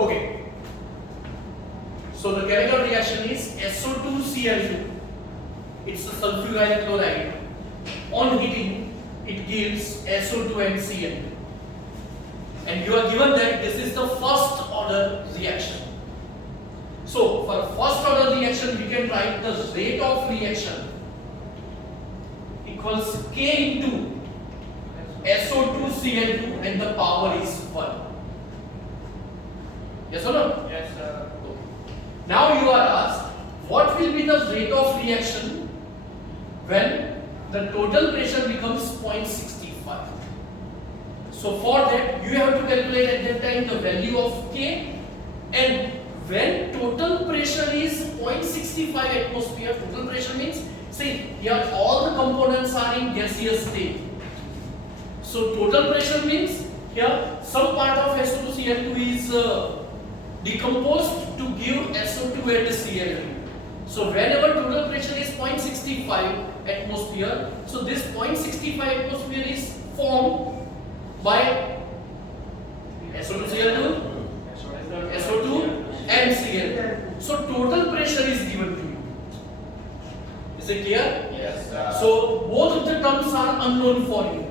Okay. So the chemical reaction is SO2Cl2. It's a sulfurlyl chloride. On heating, it gives SO2 and Cl2. And you are given that this is the first order reaction. So for first order reaction, we can write the rate of reaction equals K into SO2Cl2 and the power is 1. Yes or no? Yes, sir. Now you are asked, what will be the rate of reaction when the total pressure becomes 0.65? So for that, you have to calculate at that time the value of K, and when total pressure is 0.65 atmosphere, total pressure means, see, here all the components are in gaseous state. So total pressure means here some part of SO2Cl2 is decomposed to give SO2 and Cl2. So whenever total pressure is 0.65 atmosphere, so this 0.65 atmosphere is formed by SO2Cl2, SO2 and Cl2. So total pressure is given to you. Is it clear? Yes, sir. So both of the terms are unknown for you.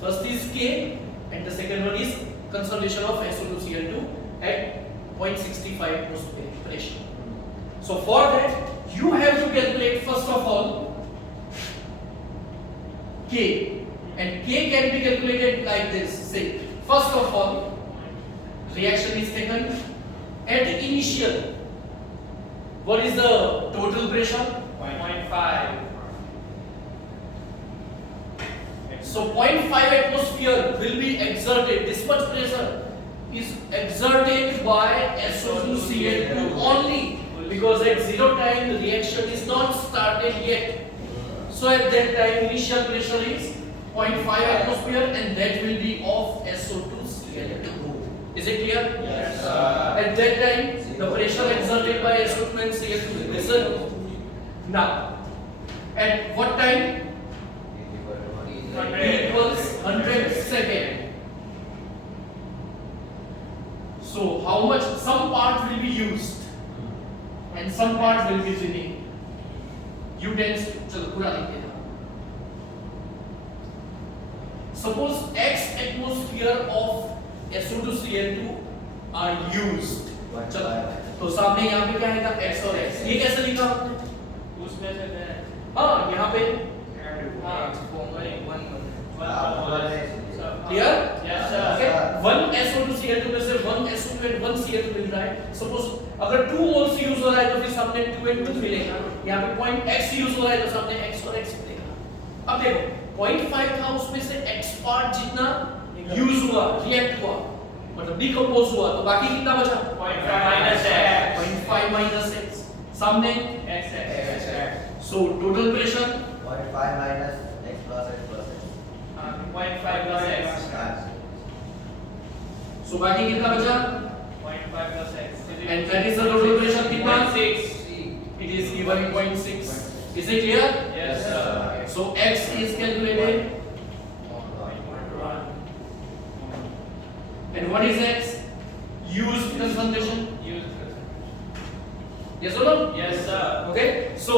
First is K and the second one is conservation of SO2Cl2 at 0.65 atmospheric pressure. So for that, you have to calculate first of all K, and K can be calculated like this. Say, first of all, reaction is taken at initial. What is the total pressure? 0.5. So 0.5 atmosphere will be exerted. This much pressure is exerted by SO2Cl2 only, because at 0 time the reaction is not started yet. So at that time initial pressure is 0.5 atmosphere and that will be of SO2Cl2. Is it clear? Yes, sir. At that time the pressure exerted by SO2 and Cl2 will be 0. Now at what time? T equals 100 second. So how much? Some part will be used and some part will be remaining. You tends to चलो पूरा लिख देना. Suppose X atmosphere of SO2Cl2 are used. चलो तो सामने यहाँ पे क्या आएगा? X और X. ये कैसे लिखा आपने? उसमें से हाँ यहाँ पे clear? Yes, sir. Okay. 1 SO2Cl2 में से 1 SO2 and 1 Cl2 मिल रहा है. Suppose अगर 2 मोल्स यूज हो रहा है तो फिर सामने 2 and 2 मिलेगा. यहाँ पे पॉइंट X यूज हो रहा है तो सामने X और X मिलेगा. अब देखो 0.5 था, उसमें से X पार्ट जितना यूज हुआ, रिएक्ट हुआ, मतलब डिकम्पोज हुआ, तो बाकी कितना बचा? 0.5 minus X. 0.5 minus X. सामने X. so total pressure 0.5 minus x plus x plus x. 0.5 plus X. so बाकी कितना बचा? 0.5 plus X. And that is the total pressure कितना? 0.6. It is given 0.6. Is it clear? Yes, sir. So X is calculated. And what is X? Used concentration. Yes or no? Yes, sir. Okay. So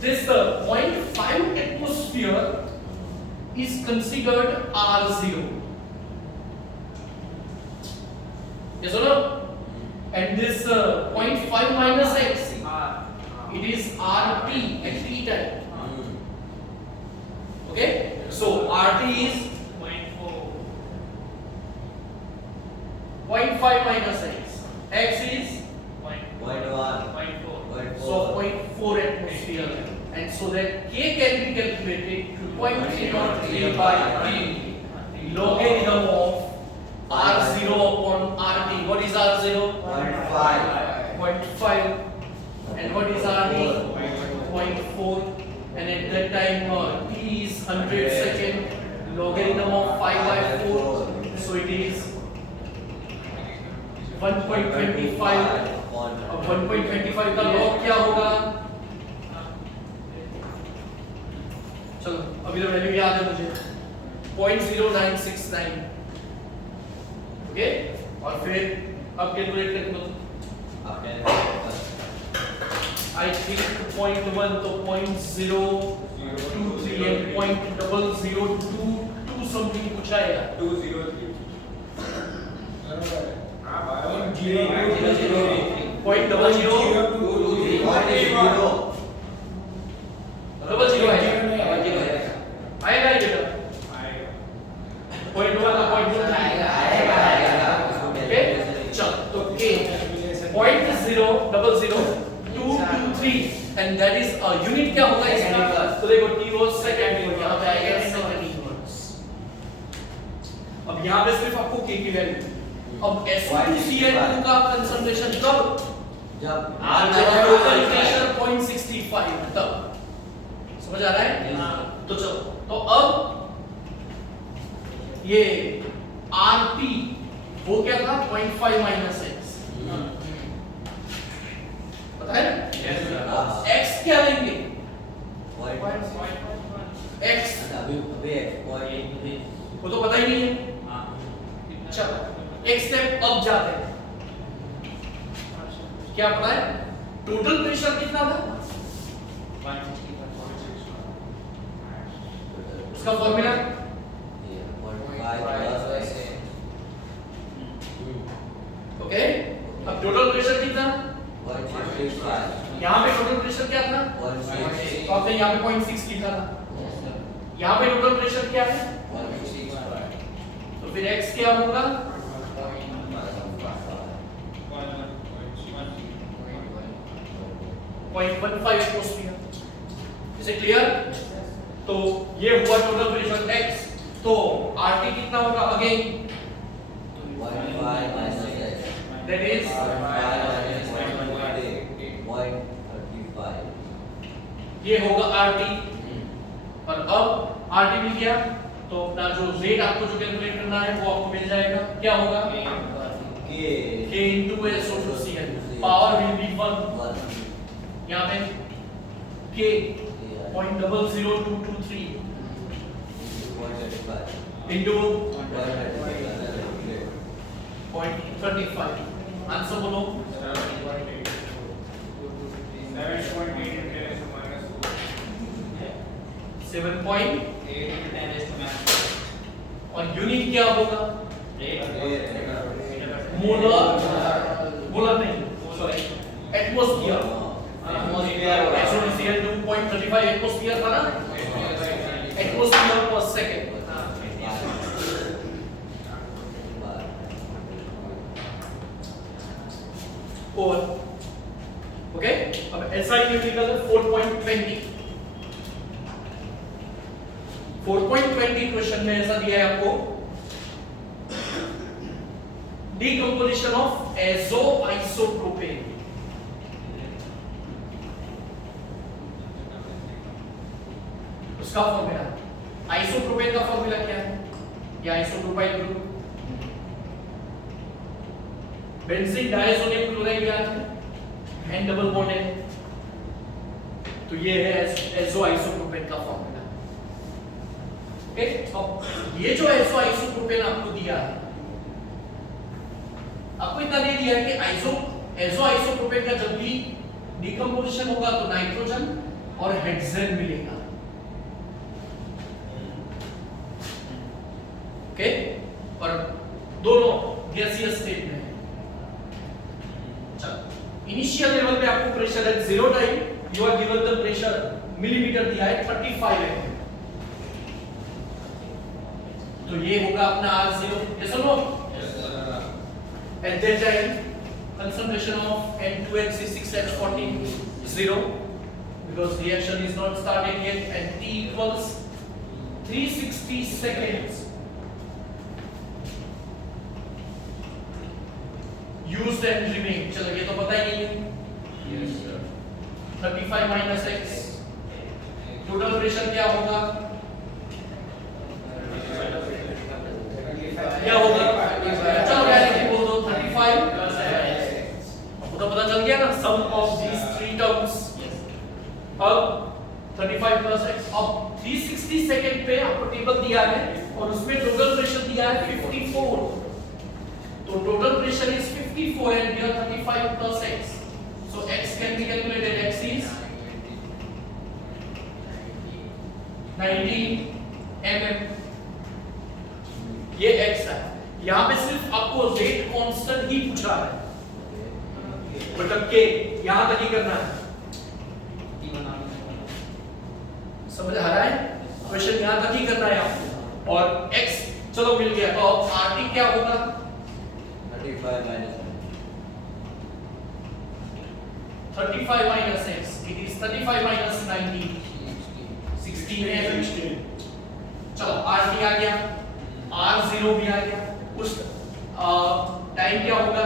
this 0.5 atmosphere is considered R0. Yes or no? And this 0.5 minus X, it is RT at T time. Okay. So RT is 0.4. 0.5 minus X. X is 0.1. 0.4. so 0.4 atmosphere, and so that K can be calculated to 0.03 by T, logarithm of R0 upon RT. What is R0? 0.5. 0.5. And what is RT? 0.4. And at that time T is 100 second, logarithm of 5 by 4, so it is 1.25. अब 1.25 का log क्या होगा? चलो अभी तो value याद है मुझे 0.0969. ओके और फिर अब कैलकुलेट करके बताओ। Up 10 I think 0.1 तो 0.023 and 0.0022 something कुछ आएगा 203 पॉइंट डबल जीरो आएगा ये बेटा पॉइंट 1 का पॉइंट 2 ओके चल तो के 0.00023 and that is a unit क्या होगा इसका तो देखो t वाज सेकंड यूनिट यहां पे आएगा सेकंड यूनिट अब यहां पे सिर्फ आपको k की वैल्यू अब SO2Cl2 का कंसंट्रेशन कब जब टोटल प्रेशर 0.65 तब समझ आ रहा है तो चलो तो अब ये RT वो क्या था 0.5 माइनस x पता है ना x क्या लेंगे x अभी वो तो पता ही नहीं है चलो एक स्टेप अब जाते हैं क्या पता है टोटल प्रेशर कितना था उसका फॉर्मूला ओके अब टोटल प्रेशर कितना यहाँ पे टोटल प्रेशर क्या था तो आपने यहाँ पे 0.6 लिखा था यहाँ पे टोटल प्रेशर क्या है तो फिर x क्या होगा 0.15 एटमॉस्फेयर इसे क्लियर तो ये हुआ टोटल प्रेशर x तो RT कितना होगा अगेन दैट इज 0.35 ये होगा RT और अब RT मिल गया तो अपना जो रेट आपको जो कैलकुलेट करना है वो आपको मिल जाएगा क्या होगा K into SO2Cl power will be 1 यहाँ पे K 0.00223 into 0.35 आंसर बोलो 7.8 और यूनिट क्या होगा मोलर मोलर नहीं सॉरी एटमॉस्फेयर SO2Cl 2.35 एटमॉस्फेयर था ना एटमॉस्फेयर पर सेकंड और ओके अब SI न्यूमेरिकल 4.20 क्वेश्चन में ऐसा दिया है आपको decomposition of azoisopropane उसका फॉर्मूला आइसोप्रोपेन का फॉर्मूला क्या है ये आइसोप्रोपाइल ग्रुप बेंजीन डायसोनियम क्लोराइड याद है एन डबल बॉन्ड है तो ये है एजोआइसोप्रोपेन का फॉर्मूला ओके अब ये जो एजोआइसोप्रोपेन आपको दिया है आपको इतना दे दिया है कि एजोआइसोप्रोपेन का जब भी डिकम्पोजिशन होगा तो नाइट्रोजन और हेक्सेन मिलेगा ओके और दोनों गैसियस स्टेट में है चलो इनिशियल लेवल पे आपको प्रेशर है 0 time you are given the pressure millimetre दिया है 35 है तो ये होगा अपना R0 यस और no at that time concentration of N2H is 6H14 0 because reaction is not started yet and T equals 360 seconds used and remain चलो ये तो पता ही नहीं है yes sir 35 minus x total pressure क्या होगा क्या होगा चलो डायरेक्टली बोल दो 35 आपको तो पता चल गया ना सम ऑफ दीस थ्री टर्म्स अब 35 प्लस x अब 360 सेकंड पे आपको टेबल दिया है और उसमें टोटल प्रेशर दिया है 54 तो So total pressure is 54 and here 35 plus x. So x can be calculated. X is 90 mm. ये x है. यहाँ पे सिर्फ आपको रेट कांस्टेंट ही पूछा है. मतलब के यहाँ तक ही करना है. समझ आ रहा है? क्वेश्चन यहाँ तक ही करना है आपको. और x चलो मिल गया. तो अब RT क्या होगा? 35 minus 35 minus x. It is 35 minus 90. 16 है. चलो RT आ गया. R0 भी आ गया. उस टाइम क्या होगा?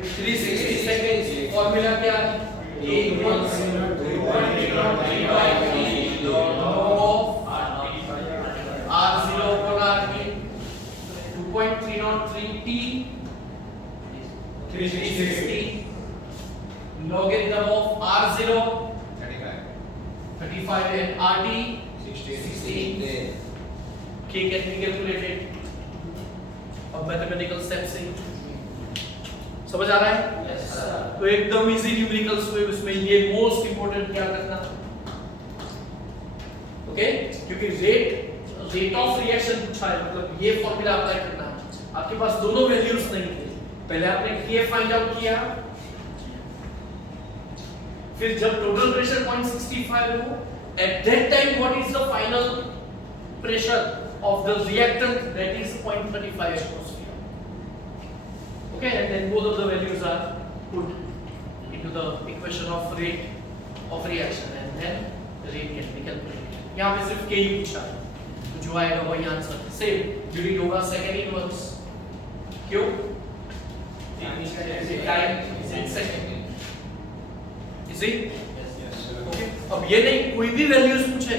360 सेकंड्स. फॉर्मूला क्या है? A equals 2.303 by 3 of R0 upon RT. 2.303 T 360 logarithm of R0 35 and RT 16. K can be calculated. अब मैथमेटिकल स्टेप से समझ आ रहा है? Yes, sir. तो एकदम इजी न्यूमेरिकल्स हुए. उसमें ये मोस्ट इंपॉर्टेंट क्या करना, ओके? क्योंकि रेट ऑफ रिएक्शन पूछा है. मतलब ये फॉर्मूला अप्लाई करना है. आपके पास दोनों वैल्यूज नहीं थे. पहले आपने K फाइंड आउट किया, फिर जब टोटल प्रेशर 0.65 हो, at that time what is the final pressure of the reactant? That is 0.35 atmosphere. Okay, and then both of the values are put into the equation of rate of reaction, and then the rate can be calculated. यहाँ पे सिर्फ K ही पूछा है, तो जो आएगा वही answer. Same unit होगा सेकंड इनवर्स. क्यों? Time is in second. Easy? Okay. अब ये नहीं, कोई भी वैल्यूज पूछे,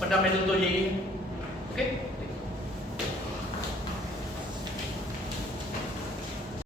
फंडामेंटल तो यही है.